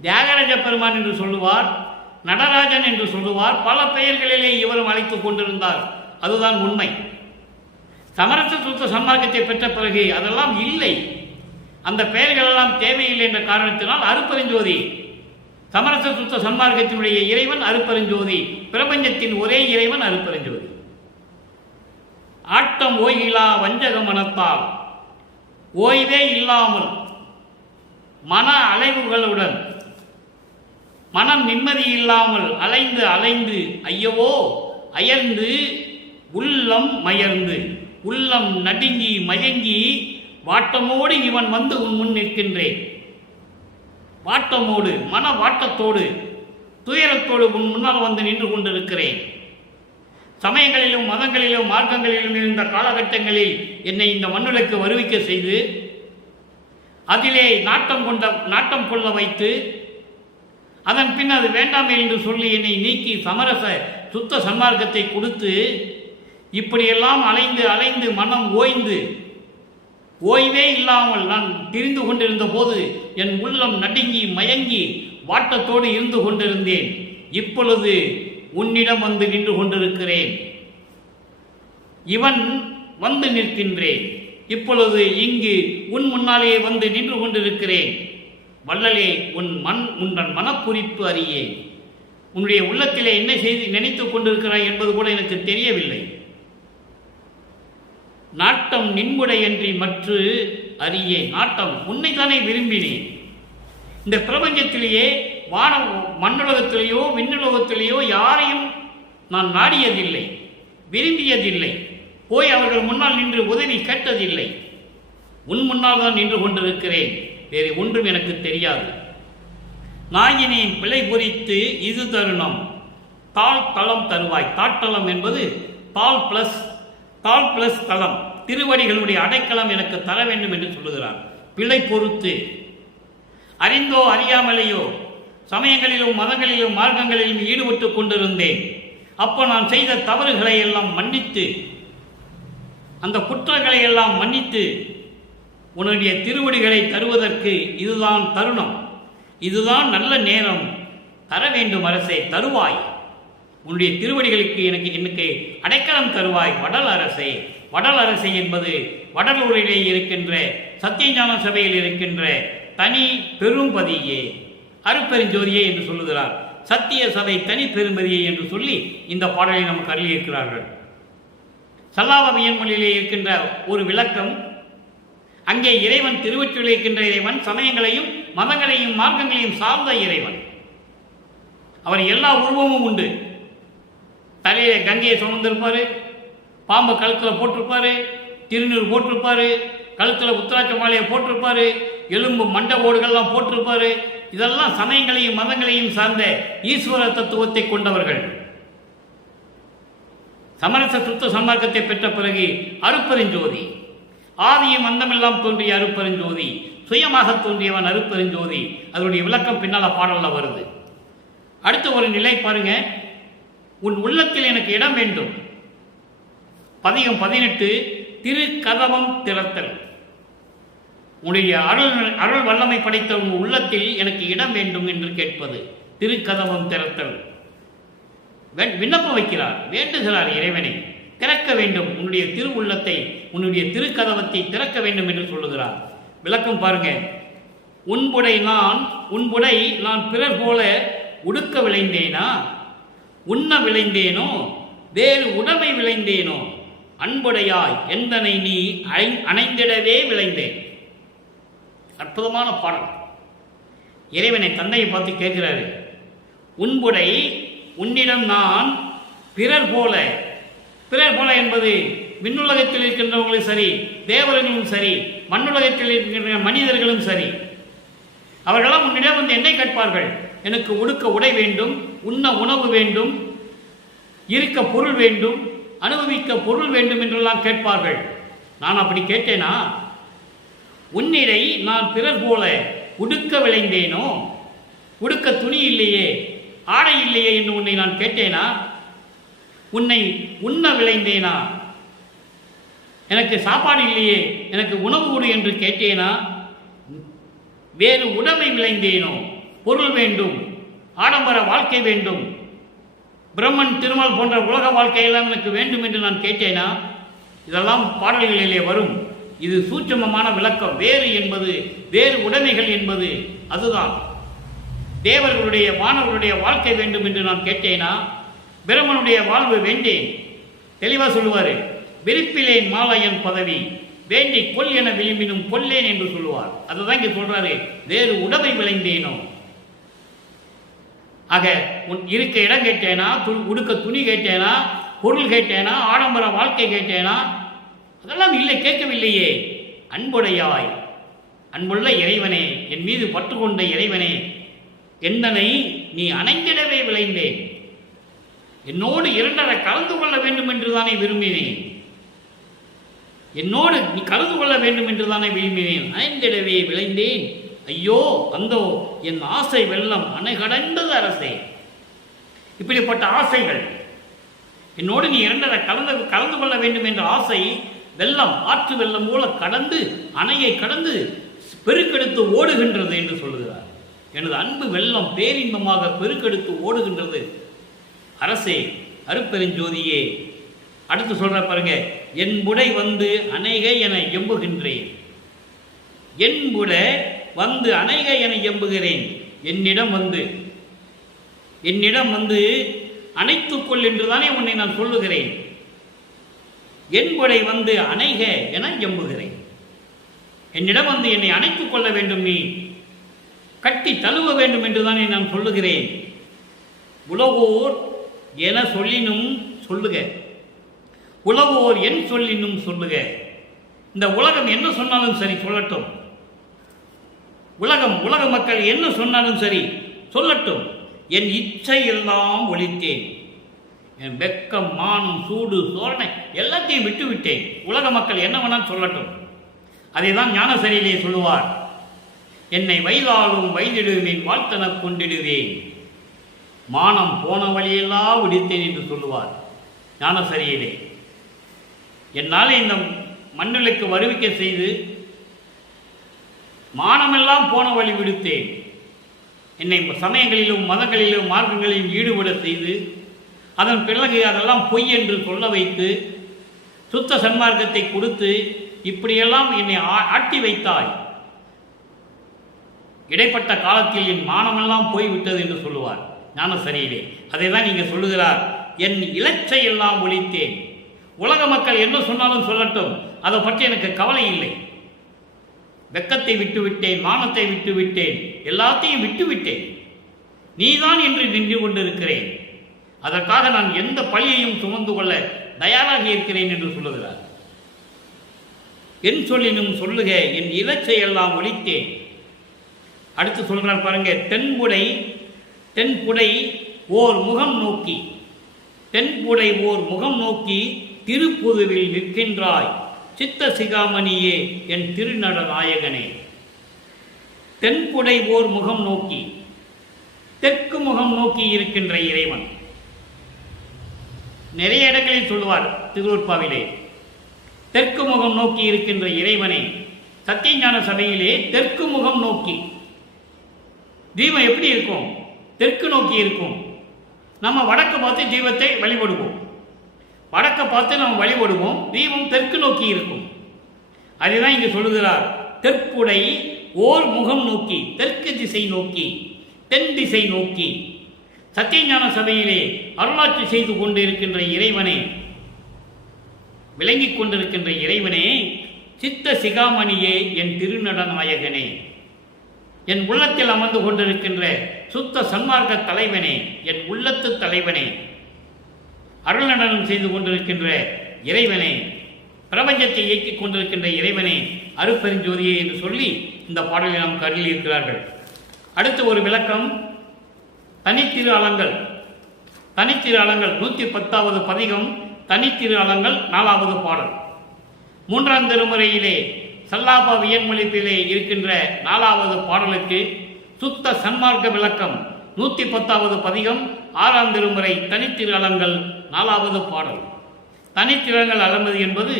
தியாகராஜ பெருமான் என்று சொல்லுவார், நடராஜன் என்று சொல்லுவார். பல பெயர்களிலே இவரும் அழைத்துக் கொண்டிருந்தார். அதுதான் உண்மை. சமரச சுத்த சன்மார்க்கத்தை பெற்ற பிறகு அதெல்லாம் இல்லை, அந்த பெயர்களெல்லாம் தேவையில்லை என்ற காரணத்தினால் அருட்பெருஞ்சோதி, சமரச சுத்த சன்மார்க்கத்தினுடைய இறைவன் அருட்பெருஞ்சோதி, பிரபஞ்சத்தின் ஒரே இறைவன் அருட்பெருஞ்சோதி. ஆட்டம் ஓய்கிலா வஞ்சக மனத்தால் ஓய்வே இல்லாமல் மன அலைவுகளுடன் மனம் நிம்மதி இல்லாமல் அலைந்து அலைந்து ஐயவோ அயர்ந்து உள்ளம் மயர்ந்து உள்ளம் நடுங்கி மயங்கி வாட்டமோடு இவன் வந்து உன் முன் நிற்கின்றேன். வாட்டமோடு மன வாட்டத்தோடு துயரத்தோடு உன் முன்னால் வந்து நின்று கொண்டிருக்கிறேன். சமயங்களிலும் மதங்களிலும் மார்க்கங்களிலும் இருந்த காலகட்டங்களில் என்னை இந்த மண்ணுலக்கு வருவிக்க செய்து அதிலே நாட்டம் கொள்ள வைத்து அதன் பின் அது வேண்டாமே என்று சொல்லி என்னை நீக்கி சமரச சுத்த சன்மார்க்கத்தை கொடுத்து இப்படியெல்லாம் அலைந்து அலைந்து மனம் ஓய்வே இல்லாமல் நான் திரிந்து கொண்டிருந்த போது என் உள்ளம் நடுங்கி மயங்கி வாட்டத்தோடு இருந்து கொண்டிருந்தேன். இப்பொழுது உன்னிடம் வந்து நின்று கொண்டிருக்கிறேன். இவன் வந்து நிற்கின்றேன். இப்பொழுது இங்கு உன் முன்னாலே வந்து நின்று கொண்டிருக்கிறேன். வள்ளலே உன்றன் மனக்குறிப்பு அறியேன். உன்னுடைய உள்ளத்திலே என்ன செய்து நினைத்துக் கொண்டிருக்கிறாய் என்பது கூட எனக்கு தெரியவில்லை. நாட்டம் நின்புடையன்றி மற்ற அறியேன். நாட்டம் உன்னைத்தானே விரும்பினேன். இந்த பிரபஞ்சத்திலேயே மண்ணுலகத்திலேயோ விண்ணுலகத்திலேயோ யாரையும் நான் நாடியதில்லை, விரும்பியதில்லை, போய் அவர்கள் முன்னால் நின்று உதவி கேட்டதில்லை. உன் முன்னால் தான் நின்று கொண்டிருக்கிறேன். வேறு ஒன்றும் எனக்கு தெரியாது. நாயினேன் பிழை பொறித்து இது தருணம் தாழ் தளம் தருவாய். தாட்டளம் என்பது தாழ் பிளஸ் தளம், திருவடிகளுடைய அடைக்கலம் எனக்கு தர வேண்டும் என்று சொல்லுகிறார். பிழை பொறுத்து அறிந்தோ அறியாமலேயோ சமயங்களிலும் மதங்களிலும் மார்க்கங்களிலும் ஈடுபட்டு கொண்டிருந்தேன். அப்போ நான் செய்த தவறுகளை எல்லாம் மன்னித்து, அந்த குற்றங்களை எல்லாம் மன்னித்து உன்னுடைய திருவடிகளை தருவதற்கு இதுதான் தருணம், இதுதான் நல்ல நேரம். தர வேண்டும் அரசே, தருவாய். உன்னுடைய திருவடிகளுக்கு எனக்கு அடைக்கலம் தருவாய். வடல் அரசே, வடல் அரசை என்பது வடலூரிலே இருக்கின்ற சத்தியஞான சபையில் இருக்கின்ற தனி பெரும்பதியே, அருட்பெருஞ்சோதியே என்று சொல்லுகிறார். சத்திய சபை தனி பெரும்பதியே என்று சொல்லி இந்த பாடலை நமக்கு அருளியிருக்கிறார்கள். சல்லாப வியன்மொழியிலே இருக்கின்ற ஒரு விளக்கம், அங்கே இறைவன் திருவொற்றில் இருக்கின்ற இறைவன் சமயங்களையும் மதங்களையும் மார்க்கங்களையும் சார்ந்த இறைவன். அவர் எல்லா உருவமும் உண்டு. தலையில கங்கையை சுமந்திருப்பாரு, பாம்பு கழுத்தில் போட்டிருப்பாரு, திருநீர் போட்டிருப்பாரு, கழுத்தில் உத்தராட்ச மாலையை போட்டிருப்பாரு, எலும்பு மண்ட ஓடுகள்லாம் போட்டிருப்பாரு. இதெல்லாம் சமயங்களையும் மதங்களையும் சார்ந்த ஈஸ்வர தத்துவத்தை கொண்டவர்கள். சமரச சுத்த சன்மார்க்கத்தை பெற்ற பிறகு அருட்பெருஞ்சோதி, ஆதியும் அந்தமெல்லாம் தோன்றிய அருட்பெருஞ்சோதி, சுயமாக தோன்றியவன் அருட்பெருஞ்சோதி. அதனுடைய விளக்கம் பின்னால பாடல்ல வருது. அடுத்த ஒரு நிலை பாருங்க, உன் உள்ளத்தில் எனக்கு இடம் வேண்டும். பதிகம் 18 திருக்கதவம் திறத்தல். உன்னுடைய அருள் வல்லமை படைத்த உன் உள்ளத்தில் எனக்கு இடம் வேண்டும் என்று கேட்பது திருக்கதவம் திறத்தல். விண்ணப்பம் வைக்கிறார், வேண்டுகிறார் இறைவனை திறக்க வேண்டும், உன்னுடைய திரு உள்ளத்தை, உன்னுடைய திருக்கதவத்தை திறக்க வேண்டும் என்று சொல்லுகிறார். விளக்கம் பாருங்க, உன்புடை நான் பிறர் போல உடுக்க விளைந்தேனா, உண்ண விளைந்தேனோ, வேறு உடமை விளைந்தேனோ, அன்புடையாய் எந்தனை நீ அணைந்திடவே விளைந்தேன். அற்புதமான பாடல். இறைவனை தந்தையை பார்த்து கேட்கிறாரு, உன்புடை உன்னிடம் நான் பிறர் போல என்பது விண்ணுலகத்தில் இருக்கின்றவங்களும் சரி, தேவர்களும் சரி, மண்ணுலகத்தில் இருக்கின்ற மனிதர்களும் சரி, அவர்களெல்லாம் உன்னிடம் வந்து என்னை கேட்பார்கள். எனக்கு உடுக்க உடை வேண்டும், உண்ண உணவு வேண்டும், இருக்க பொருள் வேண்டும், அனுபவிக்க பொருள் வேண்டும் என்றெல்லாம் கேட்பார்கள். நான் அப்படி கேட்டேனா? உன்னிடை நான் பிறர் போல உடுக்க விளைந்தேனோ, உடுக்க துணி இல்லையே, ஆடை இல்லையே என்று உன்னை நான் கேட்டேனா? உன்னை உண்ண விளைந்தேனா? எனக்கு சாப்பாடு இல்லையே, எனக்கு உணவு கொடு என்று கேட்டேனா? வேறு உடைமை விளைந்தேனோ, பொருள் வேண்டும், ஆடம்பர வாழ்க்கை வேண்டும், பிரம்மன் திருமல் போன்ற உலக வாழ்க்கையெல்லாம் எனக்கு வேண்டும் என்று நான் கேட்டேனா? இதெல்லாம் பாடல்களிலே வரும். இது சூட்சமமான விளக்கம். வேறு என்பது, வேறு உடைமைகள் என்பது அதுதான். தேவர்களுடைய மாணவர்களுடைய வாழ்க்கை வேண்டும் என்று நான் கேட்டேனா? பிரம்மனுடைய வாழ்வு வேண்டேன். தெளிவாக சொல்லுவார், விருப்பிலேன் மாலையன் பதவி வேண்டி கொல் என விளிம்பினும் கொல்லேன் என்று சொல்லுவார். அதுதான் இங்கே சொல்றாரு, வேறு உடமை விளைந்தேனோ. ஆக இருக்க இடம் கேட்டேனா, உடுக்க துணி கேட்டேனா, பொருள் கேட்டேனா, ஆடம்பர வாழ்க்கை கேட்டேனா? அதெல்லாம் இல்லை, கேட்கவில்லையே. அன்புடையாய், அன்புள்ள இறைவனே, என் மீது பற்று கொண்ட இறைவனே, எந்தனை நீ அணைந்திடவே விளைந்தேன். என்னோடு இரண்டரை கலந்து கொள்ள வேண்டும் என்று தானே விரும்பினேன். என்னோடு நீ கலந்து கொள்ள வேண்டும் என்று தானே விரும்பினேன். அணைந்திடவே விளைந்தேன். ஐயோ அந்தோ என் ஆசை வெள்ளம் அணை கடந்தது அரசே. இப்படிப்பட்ட ஆசைகள், என்னோடு நீ இரண்டரை கலந்து கொள்ள வேண்டும் என்ற ஆசை வெள்ளம், ஆற்று வெள்ளம் போல கடந்து, அணையை கடந்து பெருக்கெடுத்து ஓடுகின்றது என்று சொல்லுகிறார். எனது அன்பு வெள்ளம் பேரின்பமாக பெருக்கெடுத்து ஓடுகின்றது அரசே, அருட்பெருஞ்சோதியே. அடுத்து சொல்ற பாருங்க, என்புடை வந்து அணைக என எம்புகின்றேன். என்புட வந்து அணைக என எம்புகிறேன். என்னிடம் வந்து அணைத்துக்கொள் என்றுதானே உன்னை நான் சொல்லுகிறேன். என்புடை வந்து அணைக என எம்புகிறேன். என்னிடம் வந்து என்னை அணைத்துக் கொள்ள வேண்டும், நீ கட்டி தழுவ வேண்டும் என்றுதானே நான் சொல்லுகிறேன். உலகோர் என சொல்லினும் சொல்லுக, உலகோர் என் சொல்லினும் சொல்லுக. இந்த உலகம் என்ன சொன்னாலும் சரி சொல்லட்டும். உலக மக்கள் என்ன சொன்னாலும் சரி சொல்லட்டும். என் இச்சை எல்லாம் ஒழித்தேன். என் வெக்கம், மானம், சூடு, சோரணை எல்லாத்தையும் விட்டுவிட்டேன். உலக மக்கள் என்ன வேணாலும் சொல்லட்டும். அதை தான் ஞானசரியிலே சொல்லுவார், என்னை வைதாலும் வைதிடுவேன், வாழ்த்தன கொண்டிடுவேன், மானம் போன வழியெல்லாம் விடுத்தேன் என்று சொல்லுவார் ஞானசரியிலே. என்னால் இந்த மண்ணுக்கு வருவிக்க செய்து மானமெல்லாம் போன வழி விடுத்தேன். என்னை சமயங்களிலும் மதங்களிலும் மார்க்கங்களிலும் ஈடுபட செய்து அதன் பிறகு அதெல்லாம் பொய் என்று சொல்ல வைத்து சுத்த சன்மார்க்கத்தை கொடுத்து இப்படியெல்லாம் என்னை ஆட்டி வைத்தாய், இடைப்பட்ட காலத்தில் என் மானமெல்லாம் போய்விட்டது என்று சொல்லுவார் ஞானசரியிலே. அதை தான் நீங்கள் சொல்லுகிறார், என் இலச்சை எல்லாம் ஒழித்தேன். உலக மக்கள் என்ன சொன்னாலும் சொல்லட்டும், அதை பற்றி எனக்கு கவலை இல்லை. வெக்கத்தை விட்டு விட்டேன், மானத்தை விட்டு விட்டேன், எல்லாத்தையும் விட்டு விட்டேன். நீதான் என்று நின்று கொண்டிருக்கிறேன். அதற்காக நான் எந்த பழியையும் சுமந்து கொள்ள தயாராக இருக்கிறேன் என்று சொல்லுகிறார். என் சொல்லினும் சொல்லுக, என் இலச்சை எல்லாம் ஒழித்தேன். அடுத்து சொல்கிறார் பாருங்க, தென்புடை ஓர் முகம் நோக்கி, தென்புடை ஓர் முகம் நோக்கி திருப்புதுவில் நிற்கின்றாய் சித்த சிகாமணியே என் திருநட நாயகனே. தென்புடை ஓர் முகம் நோக்கி, தெற்கு முகம் நோக்கி இருக்கின்ற இறைவன். நிறைய இடங்களில் சொல்லுவார் திருவருட்பாவிலே, தெற்கு முகம் நோக்கி இருக்கின்ற இறைவனை. சத்தியஞான சபையிலே தெற்கு முகம் நோக்கி தீபம் எப்படி இருக்கும்? தெற்கு நோக்கி இருக்கும். நம்ம வடக்கு பார்த்து தீபத்தை வழிபடுவோம், வடக்கை பார்த்து நம்ம வழிபடுவோம், தீபம் தெற்கு நோக்கி இருக்கும். அதுதான் இங்கு சொல்லுகிறார், தெற்புடை ஓர் முகம் நோக்கி, தெற்கு திசை நோக்கி, தென் திசை நோக்கி. சத்தியஞான சபையிலே அருளாட்சி செய்து கொண்டிருக்கின்ற இறைவனே, விளங்கிக் கொண்டிருக்கின்ற இறைவனே, சித்த சிகாமணியே என் திருநடநாயகனே, என் உள்ளத்தில் அமர்ந்து கொண்டிருக்கின்ற சுத்த சன்மார்க்க தலைவனே, என் உள்ளத்து தலைவனே, அருள் நடனம் செய்து கொண்டிருக்கின்ற இறைவனே, பிரபஞ்சத்தை இயக்கிக் கொண்டிருக்கின்ற இறைவனே, அருட்பெருஞ்சோதியே என்று சொல்லி இந்த பாடலை நாம் கருதி இருக்கிறார்கள். அடுத்து ஒரு விளக்கம், தனித்திரு அலங்கள். தனித்திரு அலங்கள் 110வது பதிகம், தனித்திரு அலங்கள் 4வது பாடல். 3ஆம் திருமுறையிலே சல்லாப வியன்மொழிப்பிலே இருக்கின்ற 4வது பாடலுக்கு சுத்த சன்மார்க்க விளக்கம் 110வது பதிகம், 6ஆம் திருமுறை, தனித்திரு அலங்கள் 4வது பாடல். தனித்திரங்கள் அலம்பது என்பது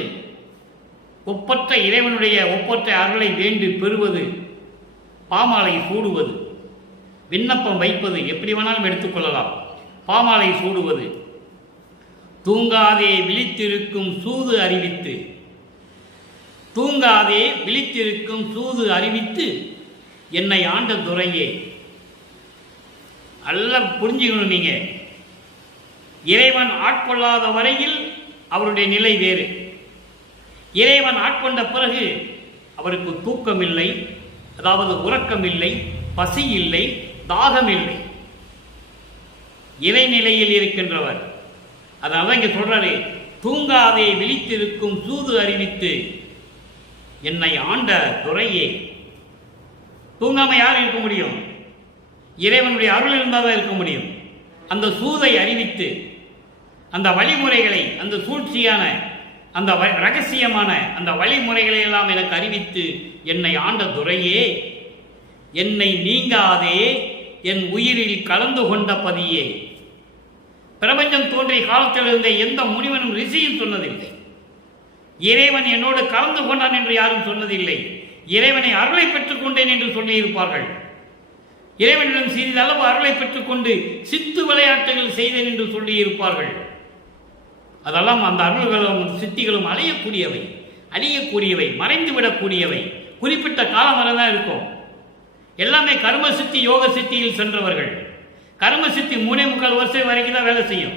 ஒப்பற்ற இறைவனுடைய ஒப்பற்ற அருளை வேண்டி பெறுவது, பாமாலை சூடுவது, விண்ணப்பம் வைப்பது, எப்படி வேணாலும் எடுத்துக்கொள்ளலாம். பாமாலை சூடுவது, தூங்காதே விழித்திருக்கும் சூது அறிவித்து, தூங்காதே விழித்திருக்கும் சூது அறிவித்து என்னை ஆண்ட துறையே. நல்லா புரிஞ்சுக்கணும் நீங்க, இறைவன் ஆட்கொள்ளாத வரையில் அவருடைய நிலை வேறு. இறைவன் ஆட்கொண்ட பிறகு அவருக்கு தூக்கம் இல்லை, அதாவது உறக்கம் இல்லை, பசி இல்லை, தாகம் இல்லை, இறைநிலையில் இருக்கின்றவர். அதனால இங்க சொல்றாரு, தூங்காதே விழித்திருக்கும் சூது அறிவித்து என்னை ஆண்ட துறையே. தூங்காம யார் இருக்க முடியும்? இறைவனுடைய அருள் இருந்தால் தான் இருக்க முடியும். அந்த சூதை அறிவித்து, அந்த வழிமுறைகளை, அந்த சூழ்ச்சியான, அந்த ரகசியமான அந்த வழிமுறைகளை எல்லாம் எனக்கு அறிவித்து என்னை ஆண்ட துறையே, என்னை நீங்காதே என் உயிரில் கலந்து கொண்ட பதியே. பிரபஞ்சம் தோன்றிய காலத்திலிருந்தே எந்த முனிவனும் ரிஷியும் சொன்னதில்லை, இறைவன் என்னோடு கலந்து கொண்டான் என்று யாரும் சொன்னதில்லை. இறைவனை அருளை பெற்றுக் கொண்டேன் என்று சொல்லியிருப்பார்கள். இறைவனிடம் சிறிதளவு அருளை பெற்றுக்கொண்டு சித்து விளையாட்டுகள் செய்தேன் என்று சொல்லியிருப்பார்கள். அதெல்லாம் அந்த அருள்களும் சித்திகளும் அழியக்கூடியவை, அழியக்கூடியவை, மறைந்து விடக்கூடியவை, குறிப்பிட்ட காலம் வரை தான் இருக்கும். எல்லாமே கர்ம சித்தி யோக சித்தியில் சென்றவர்கள். கர்ம சித்தி 3.25 வருஷம் வரைக்கும் தான் வேலை செய்யும்.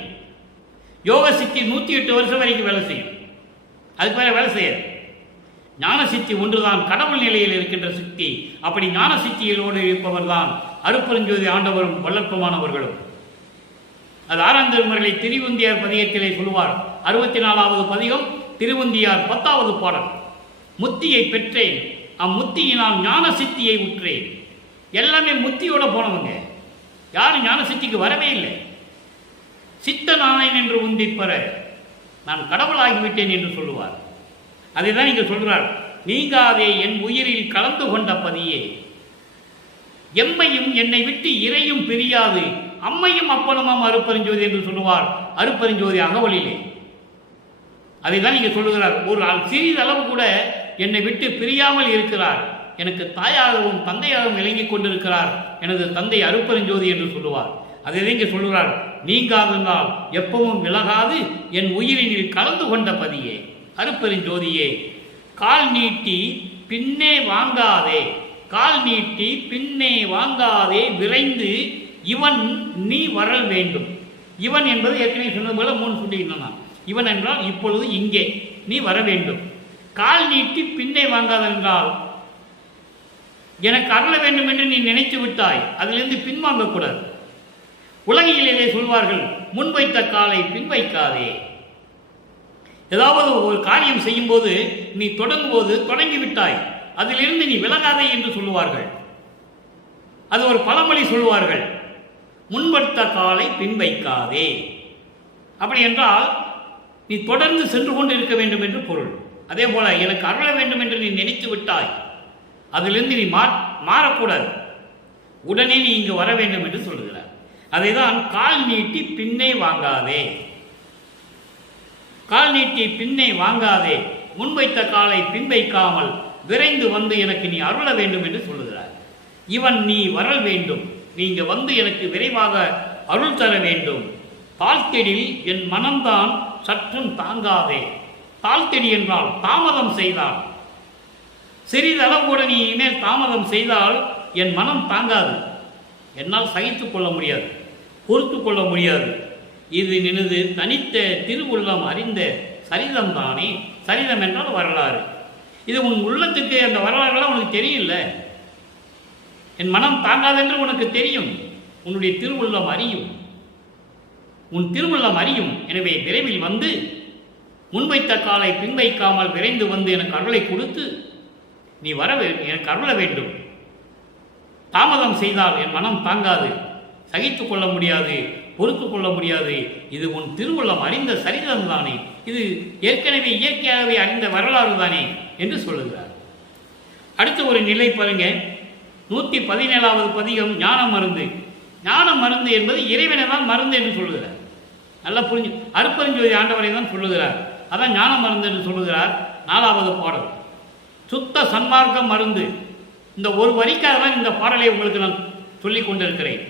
யோக சித்தி 108 வருஷம் வரைக்கும் வேலை செய்யும், அதுக்கு மேலே வேலை செய்யாது. ஞான சித்தி ஒன்றுதான் கடவுள் நிலையில் இருக்கின்ற சித்தி. அப்படி ஞான சித்தியிலோடு இருப்பவர் தான் அருட்பெருஞ்சோதி ஆண்டவரும் வல்லற்பமானவர்களும். அது 6ஆம் திருமுறையை திருவுந்தியார் பதிகத்திலே சொல்லுவார். 64வது பதிகம், திருவுந்தியார் 10வது பாடல். முத்தியை பெற்றேன், அம்முத்தியினால் ஞான சித்தியை உற்றேன். எல்லாமே முத்தியோட போனவங்க, யாரும் ஞான சித்திக்கு வரவே இல்லை. சித்த நானேன் என்று உந்திப்பெற நான் கடவுளாகிவிட்டேன் என்று சொல்லுவார். அதை தான் இங்கே சொல்கிறார், நீங்காதே என் உயிரில் கலந்து கொண்ட பதியே. எம்மையும் என்னை விட்டு இறையும் பிரியாது, அம்மையும் அப்பனுமாம் அருட்பெருஞ்சோதி என்று சொல்லுவார் அருட்பெருஞ்சோதி அகவலிலே. அதை தான் இங்கே சொல்லுகிறார், ஒரு சிறிதளவு கூட என்னை விட்டு பிரியாமல் இருக்கிறார், எனக்கு தாயாகவும் தந்தையாகவும் விளங்கி கொண்டிருக்கிறார் எனது தந்தை அருட்பெருஞ்சோதி என்று சொல்லுவார். அதை தான் இங்கே சொல்லுகிறார், நீங்காதனால் எப்பவும் விலகாது என் உயிரினில் கலந்து கொண்ட பதியே. அருட்பெருஞ்சோதியே, கால் நீட்டி பின்னே வாங்காதே, கால் நீட்டி பின்னே வாங்காதே, விரைந்து இவன் நீ வரல் வேண்டும். இவன் என்பது ஏற்கனவே சொன்னது போல 3 சொல்லியிருந்தான். இவன் என்றால் இப்பொழுது இங்கே நீ வர வேண்டும். கால் நீட்டி பின்னே வாங்காத என்றால் எனக்கு அருள வேண்டும் என்று நீ நினைத்து விட்டாய், அதிலிருந்து பின்வாங்கக்கூடாது. உலகிலே சொல்வார்கள், முன்வைத்த காலை பின் வைக்காதே. ஏதாவது ஒரு காரியம் செய்யும் போது நீ தொடங்கும்போது தொடங்கிவிட்டாய், அதிலிருந்து நீ விலகாதே என்று சொல்லுவார்கள். அது ஒரு பழமொழி சொல்லுவார்கள், முன்வைத்த காலை பின் வைக்காதே. அப்படி என்றால் நீ தொடர்ந்து சென்று கொண்டு இருக்க வேண்டும் என்று பொருள். அதே போல எனக்கு அருள வேண்டும் என்று நீ நினைத்து விட்டாய், அதிலிருந்து நீ மாறக்கூடாது, உடனே நீ இங்கு வர வேண்டும் என்று சொல்லுகிறார். அதைதான் கால் நீட்டி பின்னே வாங்காதே, கால் நீட்டி பின்னே வாங்காதே, முன்வைத்த காலை பின் வைக்காமல் விரைந்து வந்து எனக்கு நீ அருள வேண்டும் என்று சொல்லுகிறார். இவன் நீ வரல் வேண்டும், நீ இங்கு வந்து எனக்கு விரைவாக அருள் தர வேண்டும். தாழ்த்தெடில் என் மனம்தான் சற்றும் தாங்காதே. தாழ்த்தெடி என்றால் தாமதம் செய்தால், சிறிதளவு கூட நீ இனிமேல் தாமதம் செய்தால் என் மனம் தாங்காது, என்னால் சகித்து கொள்ள முடியாது, பொறுத்து கொள்ள முடியாது. இது நினது தனித்த திருவுள்ளம் அறிந்த சரிதம் தானே. சரிதம் என்றால் வரலாறு. இது உன் உள்ளத்துக்கு அந்த வரலாறுலாம் உனக்கு தெரியல. என் மனம் தாங்காது என்று உனக்கு தெரியும், உன்னுடைய திருவுள்ளம் அறியும், உன் திருவுள்ளம் அறியும். எனவே விரைவில் வந்து முன்வைத்த காலை பின் வைக்காமல் விரைந்து வந்து எனக்கு அருளை கொடுத்து நீ வர எனக்கு அருள வேண்டும். தாமதம் செய்தால் என் மனம் தாங்காது, சகித்து கொள்ள முடியாது, பொறுத்து கொள்ள முடியாது. இது உன் திருவுள்ளம் அறிந்த சரிதம் தானே, இது ஏற்கனவே இயற்கையாகவே அறிந்த வரலாறு தானே என்று சொல்லுகிறார். அடுத்த ஒரு நிலை பாருங்க, 117வது பதிகம் ஞான மருந்து. ஞான மருந்து என்பது இறைவனை தான் மருந்து என்று சொல்லுகிறார். நல்லா புரிஞ்சு, அருட்பெருஞ்சோதி ஆண்டவரை தான் சொல்லுகிறார். அதான் ஞான மருந்து என்று சொல்லுகிறார். 4வது பாடல் சுத்த சன்மார்க்க மருந்து. இந்த ஒரு வரிக்காக தான் இந்த பாடலை உங்களுக்கு நான் சொல்லிக் கொண்டிருக்கிறேன்.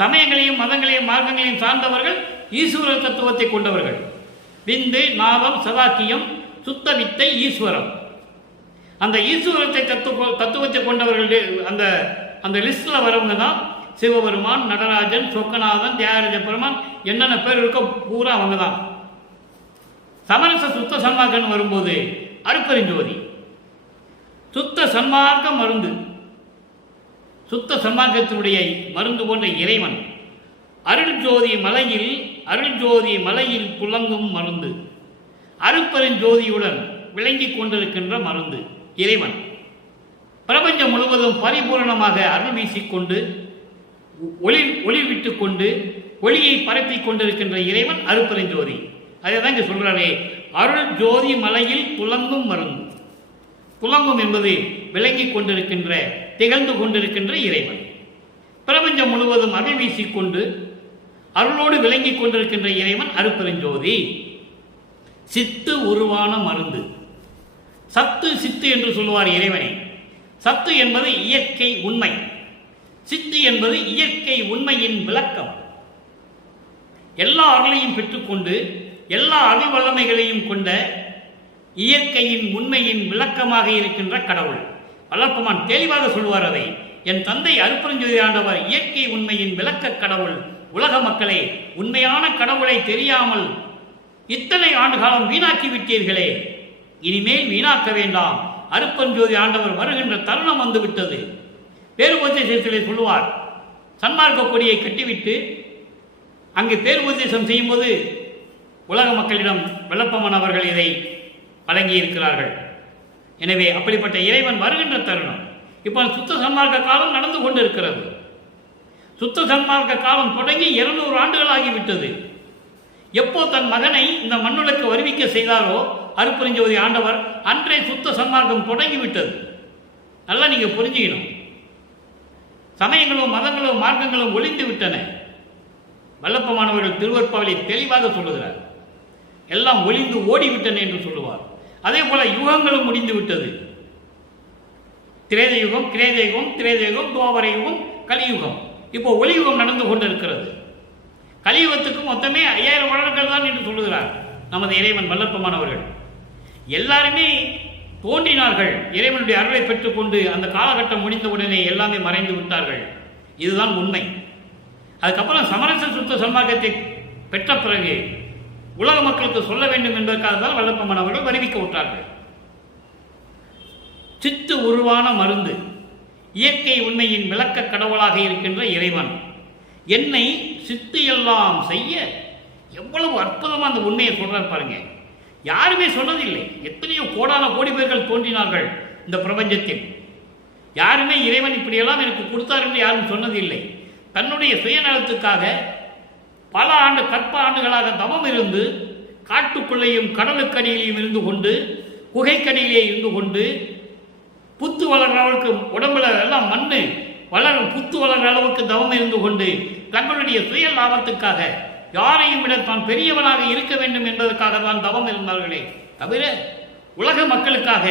சமயங்களையும் மதங்களையும் மார்க்கங்களையும் சார்ந்தவர்கள் ஈஸ்வர தத்துவத்தை கொண்டவர்கள். விந்து நாதம் சதாக்கியம் சுத்த வித்தை ஈஸ்வரம். அந்த ஈஸ்வரத்தை தத்துவத்தை கொண்டவர்கள் அந்த அந்த லிஸ்டில் வரவங்க தான் சிவபெருமான், நடராஜன், சொக்கநாதன், தியாகராஜ பெருமான், என்னென்ன பேர் இருக்கோ பூரா அவங்க தான். சமரச சுத்த சன்மார்க்கம் வரும்போது அருட்பெருஞ்சோதி சுத்த சன்மார்க்க மருந்து, சுத்த சன்மார்க்கத்தினுடைய மருந்து போன்ற இறைவன். அருள்ஜோதி மலையில், அருள்ஜோதி மலையில் துலங்கும் மருந்து, அருட்பெருஞ்சோதியுடன் விளங்கி கொண்டிருக்கின்ற மருந்து இறைவன். பிரபஞ்சம் முழுவதும் பரிபூரணமாக அருள் வீசிக்கொண்டு ஒளி விட்டு கொண்டு ஒளியை பரப்பி கொண்டிருக்கின்ற இறைவன் அருட்பெருஞ்சோதி. அதை தான் இங்கே சொல்றாரே, அருள் ஜோதி மலையில் துலங்கும் மருந்து. துலங்கும் என்பது விளங்கி கொண்டிருக்கின்ற, திகழ்ந்து கொண்டிருக்கின்ற இறைவன். பிரபஞ்சம் முழுவதும் அருள் வீசிக்கொண்டு அருளோடு விளங்கி கொண்டிருக்கின்ற இறைவன் அருட்பெருஞ்சோதி. சித்து உருவான மருந்து. சத்து சித்து என்று சொல்லுவார் இறைவனை. சத்து என்பது இயற்கை உண்மை, சித்து என்பது இயற்கை உண்மையின் விளக்கம். எல்லா அருளையும் பெற்றுக்கொண்டு எல்லா அருள் வல்லமைகளையும் கொண்ட இயற்கையின் உண்மையின் விளக்கமாக இருக்கின்ற கடவுள். வல்லப்பமான் தெளிவாக சொல்வார் அதை. என் தந்தை அருட்பெருஞ்சோதி ஆண்டவர் இயற்கை உண்மையின் விளக்க கடவுள். உலக மக்களே, உண்மையான கடவுளை தெரியாமல் இத்தனை ஆண்டு காலம் வீணாக்கி விட்டீர்களே, இனிமேல் வீணாக்க வேண்டாம். அருட்பெருஞ்சோதி ஆண்டவர் வருகின்ற தருணம் வந்துவிட்டது. பேருபதேசத்திலே சொல்லுவார், சன்மார்க்க கொடியை கட்டிவிட்டு அங்கு பேருபதேசம் செய்யும்போது உலக மக்களிடம் வெள்ளப்பமன் அவர்கள் இதை வழங்கியிருக்கிறார்கள். எனவே அப்படிப்பட்ட இறைவன் வருகின்ற தருணம். இப்போ சுத்த சன்மார்க்க காலம் நடந்து கொண்டிருக்கிறது. சுத்த சன்மார்க்க காலம் தொடங்கி 200 ஆண்டுகள் ஆகிவிட்டது. எப்போ தன் மகனை இந்த மண்ணுலக்கு வருவிக்க செய்தாரோ அருட்பெருஞ்சோதி ஆண்டவர், அன்றே சுத்த சன்மார்க்கம் தொடங்கிவிட்டது. நல்லா நீங்க புரிஞ்சுக்கணும். சமயங்களும் மதங்களும் மார்க்கங்களும் ஒளிந்து விட்டன. வல்லப்பமானவர்கள் திருவற்பாவிலே தெளிவாக சொல்லுகிறார், எல்லாம் ஒளிந்து ஓடிவிட்டன என்று சொல்லுவார். அதே போல யுகங்களும் முடிந்து விட்டது. திரேத யுகம், கிரேத யுகம், திரேத யுகம், துவாபர யுகம், கலியுகம். இப்போ ஒளியுகம் நடந்து கொண்டிருக்கிறது. கலியுகத்துக்கு மொத்தமே 5000 வருடங்கள் தான் என்று சொல்லுகிறார் நமது இறைவன் வல்லப்பமானவர்கள். எல்லாருமே தோன்றினார்கள், இறைவனுடைய அருளை பெற்றுக்கொண்டு அந்த காலகட்டம் முடிந்தவுடனே எல்லாமே மறைந்து விட்டார்கள். இதுதான் உண்மை. அதுக்கப்புறம் சமரச சுத்த சன்மார்க்கத்தை பெற்ற பிறகு உலக மக்களுக்கு சொல்ல வேண்டும் என்பதற்காக தான் வல்லப்பெருமான் அவர்கள் வருவிக்க விட்டார்கள். சித்து உருவான மருந்து, இயற்கை உண்மையின் விளக்க கடவுளாக இருக்கின்ற இறைவன் என்னை சித்து எல்லாம் செய்ய, எவ்வளவு அற்புதமாக அந்த உண்மையை சொல்றார் பாருங்க. யாருமே சொன்னதில்லை. எத்தனையோ கோடான கோடி பேர்கள் தோன்றினார்கள் இந்த பிரபஞ்சத்தில். யாருமே இறைவன் இப்படியெல்லாம் எனக்கு கொடுத்தார் என்று யாரும் சொன்னதில்லை. தன்னுடைய சுயநலத்துக்காக பல கற்ப ஆண்டுகளாக தவம் இருந்து, காட்டுக்குள்ளேயும் கடலுக்கடியிலையும் இருந்து கொண்டு, குகைக்கடியிலே இருந்து கொண்டு, புத்து வளர்கிற அளவுக்கு உடம்புல எல்லாம் மண்ணு புத்து வளர்கிற அளவுக்கு தவம் இருந்து கொண்டு, தங்களுடைய சுய லாபத்துக்காக யாரையும் விட தான் பெரியவனாக இருக்க வேண்டும் என்பதற்காக தான் தவம் இருந்தார்களே தவிர உலக மக்களுக்காக,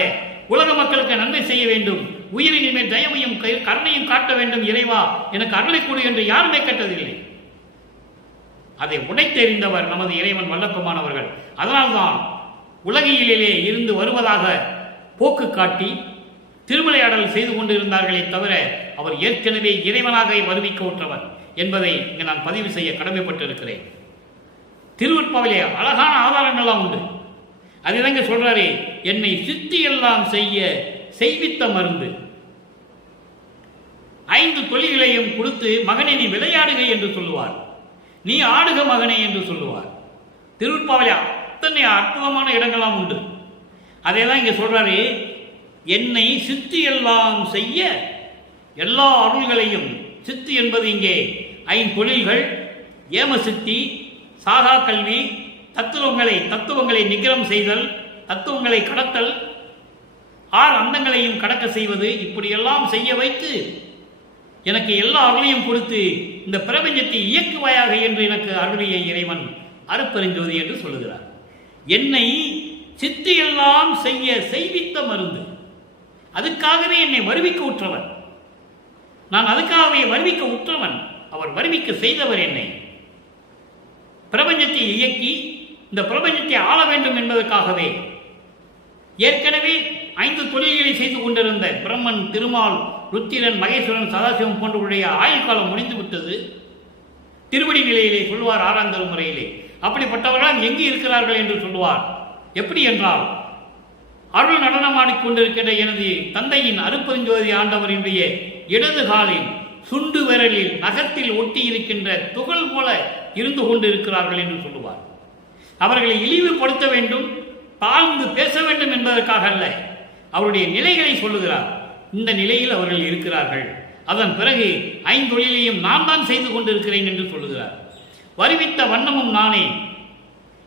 உலக மக்களுக்கு நன்மை செய்ய வேண்டும், உயிரின் மேல் தயவையும் கருணையும் காட்ட வேண்டும், இறைவா எனக்கு அருளை கொடு என்று யாருமே கேட்டதில்லை. அதை உடைத்தெறிந்தவர் நமது இறைவன் வல்லப்பெருமானவர்கள். அதனால்தான் உலகிலே இருந்து வருவதாக போக்கு காட்டி திருவிளையாடல் செய்து கொண்டிருந்தார்களே தவிர அவர் ஏற்கனவே இறைவனாக வருவிக்க உற்றவர் என்பதை இங்கு நான் பதிவு செய்ய கடமைப்பட்டிருக்கிறேன். திருவற்பாவிலே அழகான ஆதாரங்கள்லாம் உண்டு. அதுதாங்க சொல்றாரு, என்னை சித்தி எல்லாம் செய்ய செய்வித்த மருந்து, 5 தொழில்களையும் கொடுத்து மகனை நீ விளையாடுக என்று சொல்லுவார், நீ ஆடுக மகனே என்று சொல்லுவார். திருவற்பாவிலே அத்தனை அற்புதமான இடங்கள்லாம் உண்டு. அதே தான் இங்க சொல்றாரு, என்னை சித்தி எல்லாம் செய்ய எல்லா அருள்களையும். சித்தி என்பது இங்கே 5 தொழில்கள், ஏம சித்தி, சாகா கல்வி, தத்துவங்களை நிகரம் செய்தல், தத்துவங்களை கடத்தல், 6 அந்தங்களையும் கடக்க செய்வது, இப்படியெல்லாம் செய்ய வைத்து எனக்கு எல்லா அருளையும் கொடுத்து இந்த பிரபஞ்சத்தை இயக்குவாயாக என்று எனக்கு அருளிய இறைவன் அருட்பெருஞ்சோதி என்று சொல்லுகிறார். என்னை சித்தி எல்லாம் செய்ய செய்வித்த மருந்து, அதுக்காகவே என்னை வருவிக்க உற்றவன், நான் அதுக்காகவே வருவிக்க உற்றவன், அவர் வருவிக்க செய்தவர். என்னை பிரபஞ்சத்தை இயக்கி இந்த பிரபஞ்சத்தை ஆள வேண்டும் என்பதற்காகவே ஏற்கனவே 5 தொழில்களை செய்து கொண்டிருந்த பிரம்மன், திருமால், ருத்திரன், மகேஸ்வரன், சதாசிவம் போன்றவருடைய ஆயுள் காலம் முடிந்து விட்டது. திருவடி நிலையிலே சொல்லுவார் 6ஆம் திருமுறையிலே. அப்படிப்பட்டவர்கள் எங்கு இருக்கிறார்கள் என்று சொல்லுவார். எப்படி என்றால், அருள் நடனமாடிக்கொண்டிருக்கின்ற எனது தந்தையின் அருட்பெருஞ்சோதி ஆண்டவரினுடைய இடது காலில் சுண்டு விரலில் நகத்தில் ஒட்டி இருக்கின்ற துகள் போல இருந்து கொண்டு இருக்கிறார்கள் என்று சொல்லுவார். அவர்களை இழிவுபடுத்த வேண்டும், தாழ்ந்து பேச வேண்டும் என்பதற்காக அல்ல, அவருடைய நிலைகளை சொல்லுகிறார். இந்த நிலையில் அவர்கள் இருக்கிறார்கள். அதன் பிறகு 5 தொழிலையும் நான் தான் செய்து கொண்டிருக்கிறேன் என்று சொல்லுகிறார். வருவித்த வண்ணமும் நானே,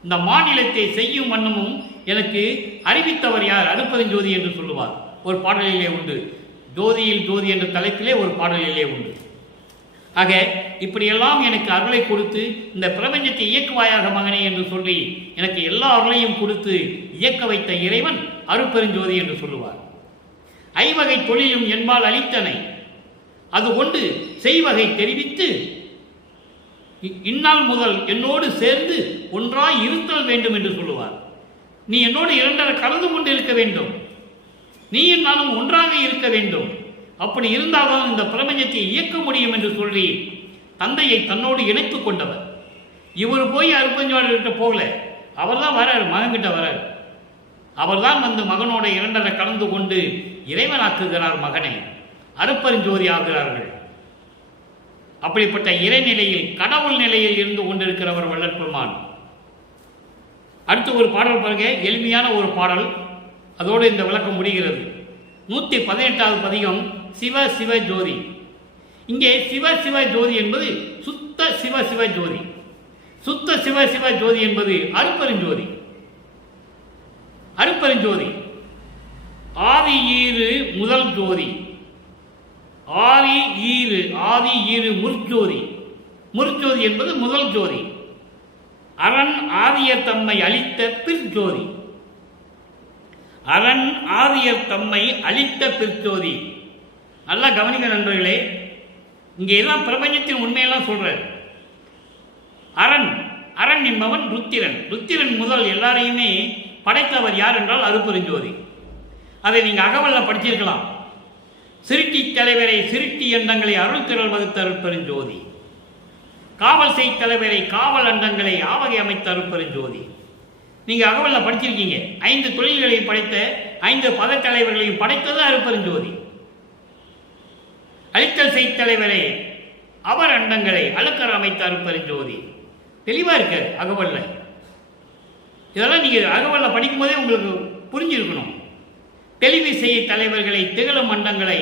இந்த மாநிலத்தை செய்யும் வண்ணமும் எனக்கு அறிவித்தவர் யார்? அருட்பெருஞ்சோதி என்று சொல்லுவார். ஒரு பாடலிலே உண்டு, ஜோதியில் ஜோதி என்ற தலைப்பிலே ஒரு பாடலிலே உண்டு. ஆக இப்படியெல்லாம் எனக்கு அருளை கொடுத்து இந்த பிரபஞ்சத்தை இயக்குவாயாக மகனே என்று சொல்லி எனக்கு எல்லா அருளையும் கொடுத்து இயக்க வைத்த இறைவன் அருட்பெருஞ்சோதி என்று சொல்லுவார். 5 வகை தொழிலும் என்பால் அளித்தனை, அது கொண்டு செய்வகை தெரிவித்து இந்நாள் முதல் என்னோடு சேர்ந்து ஒன்றாய் இருத்தல் வேண்டும் என்று சொல்லுவார். நீ என்னோடு 2 கலந்து கொண்டு இருக்க வேண்டும், நீயும் நானும் ஒன்றாக இருக்க வேண்டும், அப்படி இருந்தால்தான் இந்த பிரபஞ்சத்தை இயக்க முடியும் என்று சொல்லி தந்தையை தன்னோடு இணைத்துக் கொண்டவர். இவர் போய் அருட்பெருஞ்சோதிகிட்ட போகல, அவர் தான் வரார், மகன்கிட்ட வரார். அவர் தான் வந்து மகனோட 2 கலந்து கொண்டு இறைவனாக்குகிறார், மகனை அருட்பெருஞ்சோதி ஆகிறார்கள். அப்படிப்பட்ட இறைநிலையில், கடவுள் நிலையில் இருந்து கொண்டிருக்கிறவர் வள்ளற்பெருமான். அடுத்து ஒரு பாடல் பாருங்க, எளிமையான ஒரு பாடல், அதோடு இந்த விளக்கம் முடிகிறது. 118வது பதிகம் சிவ சிவ ஜோதி. இங்கே சிவ சிவ ஜோதி என்பது சுத்த சிவ சிவ ஜோதி, சுத்த சிவ சிவ ஜோதி என்பது அருட்பெருஞ்சோதி. அருட்பெருஞ்சோதி ஆதி ஈறு முதல் ஜோதி, ஆதி ஈறு முற்ஜோதி. முற்ஜோதி என்பது முதல் ஜோதி. அரண் ஆதியர் தம்மை அளித்த பிற்ஜோதி, அரண் ஆதியர் தம்மை அளித்த பிற்ஜோதி. நல்லா கவனிக்க நண்பர்களே, இங்கே எல்லாம் பிரபஞ்சத்தின் உண்மையெல்லாம் சொல்றார். அரண், அரண் என்பவன் ருத்திரன். ருத்திரன் முதல் எல்லாரையுமே படைத்தவர் யார் என்றால் அருட்பெருஞ்சோதி. அதை நீங்கள் அகவல்ல படிச்சிருக்கலாம். சிருட்டி தலைவரை சிருட்டி எண்ணங்களை அருள் திரள் வகுத்த அருட்பெருஞ்சோதி. காவல் செய் தலைவரை காவல் அண்டங்களை ஆவகை அமைத்த அருட்பெருஞ்சோதி. நீங்கள் அகவல்ல படிச்சிருக்கீங்க. 5 தொழில்களையும் படைத்த 5 பதத்தலைவர்களையும் படைத்தது அருட்பெருஞ்சோதி. அழித்தல் செய் தலைவரை அவர் அண்டங்களை அழுக்கர் அமைத்த அருட்பெருஞ்சோதி. தெளிவாக இருக்காரு அகவல்ல. இதெல்லாம் நீங்கள் அகவல்ல படிக்கும்போதே உங்களுக்கு புரிஞ்சிருக்கணும். தெளிவு செய்ய தலைவர்களை திகழும் மண்டங்களை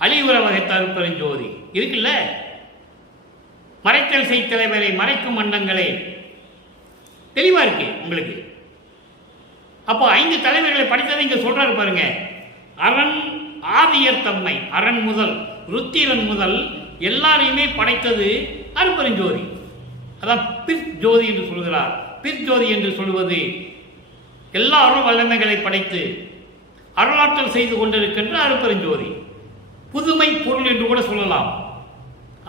அழிவுற வகைத்த அருட்பெருஞ்சோதி இருக்குல்ல. மறைத்தல் செய் தலைவரை மறைக்கும் மண்டங்களை தெளிவா இருக்கு உங்களுக்கு. அப்போ 5 தலைவர்களை படித்ததை இங்க சொல்றாரு பாருங்க. அரண் ஆதியர் தம்மை, அரண் முதல் ருத்திரன் முதல் எல்லாரையுமே படைத்தது அருட்பெருஞ்சோதி. அதான் பிற்ஜோதி என்று சொல்கிறார். பிற்ஜோதி என்று சொல்வது எல்லா அருள் வல்லமைகளை படைத்து அருளாற்றல் செய்து கொண்டிருக்கின்ற அருட்பெருஞ்சோதி. புதுமை பொருள் என்று கூட சொல்லலாம்.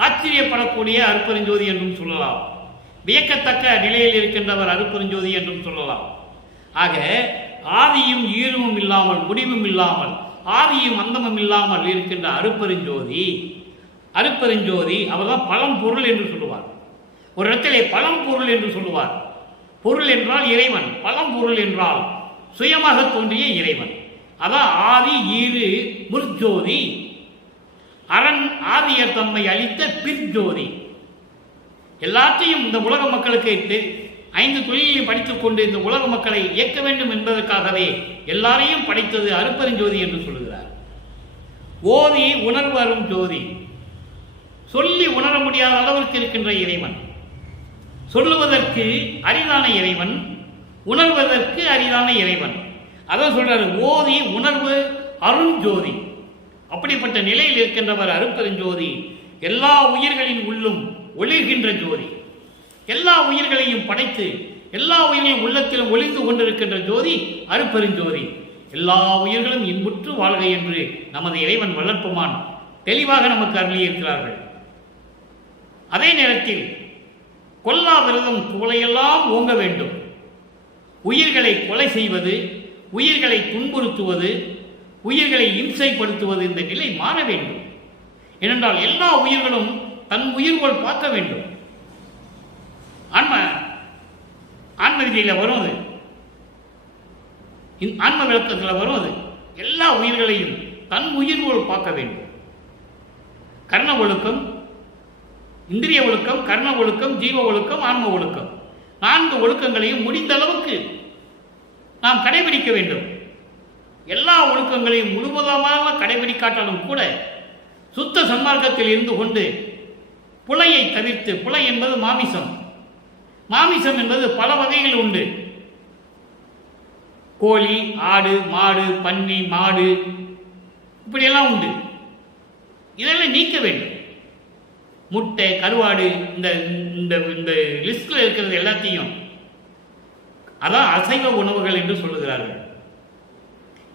ஆச்சரியப்படக்கூடிய அருட்பெருஞ்சோதி என்றும் சொல்லலாம். வியக்கத்தக்க நிலையில் இருக்கின்றவர் அருட்பெருஞ்சோதி என்றும் சொல்லலாம். ஆக ஆதியும் ஈருமும் இல்லாமல் முடிவும் இல்லாமல் ஆதியும் அந்தமும் இல்லாமல் இருக்கின்ற அருட்பெருஞ்சோதி. அருட்பெருஞ்சோதி அவர்தான் பழம்பொருள் என்று சொல்லுவார். ஒரு இடத்திலே பழம்பொருள் என்று சொல்லுவார். பொருள் என்றால் இறைவன், பழம்பொருள் என்றால் சுயமாக தோன்றிய இறைவன். அதான் ஆதி ஈறு முற்ஜோதி. அரண் ஆதியர் தம்மை அளித்த பிற்ஜோதி. எல்லாத்தையும் இந்த உலக மக்களுக்கு 5 தொழிலையும் படித்துக் கொண்டு இந்த உலக மக்களை இயக்க வேண்டும் என்பதற்காகவே எல்லாரையும் படைத்தது அருட்பெருஞ்சோதி என்று சொல்லுகிறார். ஓதி உணர்வு அரும் ஜோதி. சொல்லி உணர முடியாத அளவிற்கு இருக்கின்ற இறைவன். சொல்லுவதற்கு அரிதான இறைவன், உணர்வதற்கு அரிதான இறைவன். அதான் சொல்றாரு ஓதி உணர்வு அருஞ்சோதி. அப்படிப்பட்ட நிலையில் இருக்கின்றவர் அருட்பெருஞ்சோதி. எல்லா உயிர்களின் உள்ளும் ஒளிர்கின்ற ஜோதி. எல்லா உயிர்களையும் படைத்து எல்லா உயிர்களின் உள்ளத்திலும் ஒளிந்து கொண்டிருக்கின்ற ஜோதி அருட்பெருஞ்சோதி. எல்லா உயிர்களும் இன்புற்று வாழ்க என்று நமது இறைவன் வளர்ப்புமான் தெளிவாக நமக்கு அருளியிருக்கிறார்கள். அதே நேரத்தில் கொல்லா விரதம் புகழையெல்லாம் ஓங்க வேண்டும். உயிர்களை கொலை செய்வது, உயிர்களை துன்புறுத்துவது, உயிர்களை இம்சைப்படுத்துவது இந்த நிலை மாற வேண்டும். ஏனென்றால் எல்லா உயிர்களும் தன் உயிர்கோள் பார்க்க வேண்டும். ஆன்ம விதியில் வரும் அது, ஆன்ம விளக்கத்தில் வரும் அது. எல்லா உயிர்களையும் தன் உயிர்கோள் பார்க்க வேண்டும். கர்ண ஒழுக்கம், இந்திரிய ஒழுக்கம், கர்ண ஒழுக்கம், ஜீவ ஒழுக்கம், ஆன்ம ஒழுக்கம், 4 ஒழுக்கங்களையும் முடிந்த அளவுக்கு நாம் கடைபிடிக்க வேண்டும். எல்லா ஒழுக்கங்களையும் முழுவதுமாக கடைபிடிக்காட்டாலும் கூட சுத்த சன்மார்க்கத்தில் இருந்து கொண்டு புலையை தவிர்த்து, புலை என்பது மாமிசம், மாமிசம் என்பது பல வகைகள் உண்டு. கோழி, ஆடு, மாடு, பன்னி, மாடு, இப்படியெல்லாம் உண்டு. இதெல்லாம் நீக்க வேண்டும். முட்டை, கருவாடு, இந்த லிஸ்ட்ல இருக்கிறது எல்லாத்தையும், அதான் அசைவ உணவுகள் என்று சொல்லுகிறார்கள்.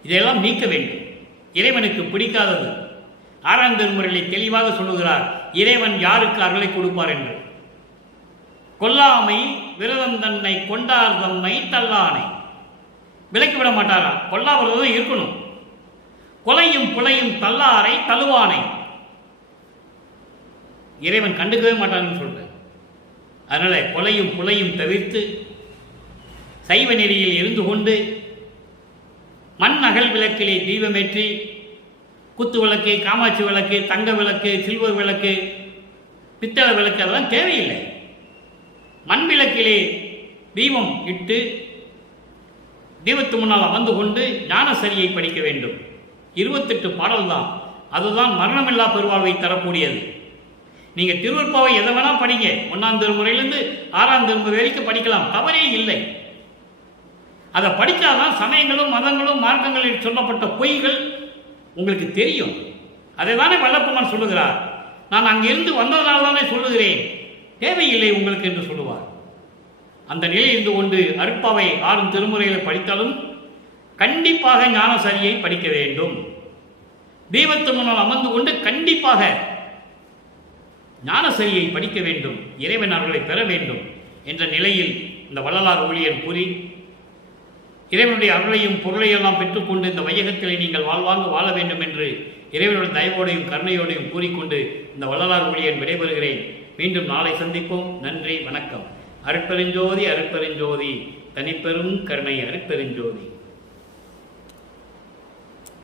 இதையெல்லாம் நீக்க வேண்டும். இறைவனுக்கு பிடிக்காதது. 6ஆம் திருமுறையிலே தெளிவாக சொல்லுகிறார் இறைவன் யாருக்கு அருளை கொடுப்பார் என்று. கொல்லாமை விரதம் தன்னை கொண்டார் தம்மை தள்ளானை. விலக்கிவிட மாட்டாரா? கொல்லா விரதம் இருக்கணும். கொலையும் புலையும் தள்ளாரை தழுவானை. இறைவன் கண்டுக்கவே மாட்டான்னு சொல்ற. அதனால கொலையும் புலையும் தவிர்த்து சைவ நெறியில் இருந்து கொண்டு மண் அகல் விளக்கிலே தீபமேற்றி, குத்து விளக்கு, காமாட்சி விளக்கு, தங்க விளக்கு, சில்வர் விளக்கு, பித்தளை விளக்கு அதெல்லாம் தேவையில்லை. மண் விளக்கிலே தீபம் இட்டு தீபத்து முன்னால் அமர்ந்து கொண்டு ஞானசரியை படிக்க வேண்டும். 28 பாடல் தான். அதுதான் மரணமில்லா பெருவாழ்வை தரக்கூடியது. நீங்கள் திருவருட்பாவை எதை வேணா படிங்க. 1ஆம் திருமுறையிலிருந்து 6ஆம் திருமுறை வரைக்கும் படிக்கலாம், தவறே இல்லை. அதை படித்தாதான் சமயங்களும் மதங்களும் மார்க்கங்களில் சொல்லப்பட்ட பொய்கள் உங்களுக்கு தெரியும். அதை தானே வல்லப்பமான் சொல்லுகிறார். நான் அங்கிருந்து வந்ததனால தானே சொல்லுகிறேன், தேவையில்லை உங்களுக்கு என்று சொல்லுவார். அந்த நிலையில் இருந்து கொண்டு அருட்பாவை 6 திருமுறைகளை படித்தாலும் கண்டிப்பாக ஞானசரியை படிக்க வேண்டும். தீபத்து முன்னால் அமர்ந்து கொண்டு கண்டிப்பாக ஞானசரியை படிக்க வேண்டும். இறைவன் அவர்களை பெற வேண்டும் என்ற நிலையில் இந்த வள்ளலார் ஊழியர் கூறி இறைவனுடைய அருளையும் பொருளையெல்லாம் பெற்றுக்கொண்டு இந்த வையகத்திலே நீங்கள் வாழ்வாங்க வாழ வேண்டும் என்று இறைவனுடைய தயவோடையும் கருணையோடையும் கூறிக்கொண்டு இந்த வள்ளலார் ஊழியன் விடைபெறுகிறேன். மீண்டும் நாளை சந்திப்போம். நன்றி, வணக்கம். அருட்பெருஞ்சோதி அருட்பெருஞ்சோதி, தனிப்பெரும் கருணை அருட்பெருஞ்சோதி.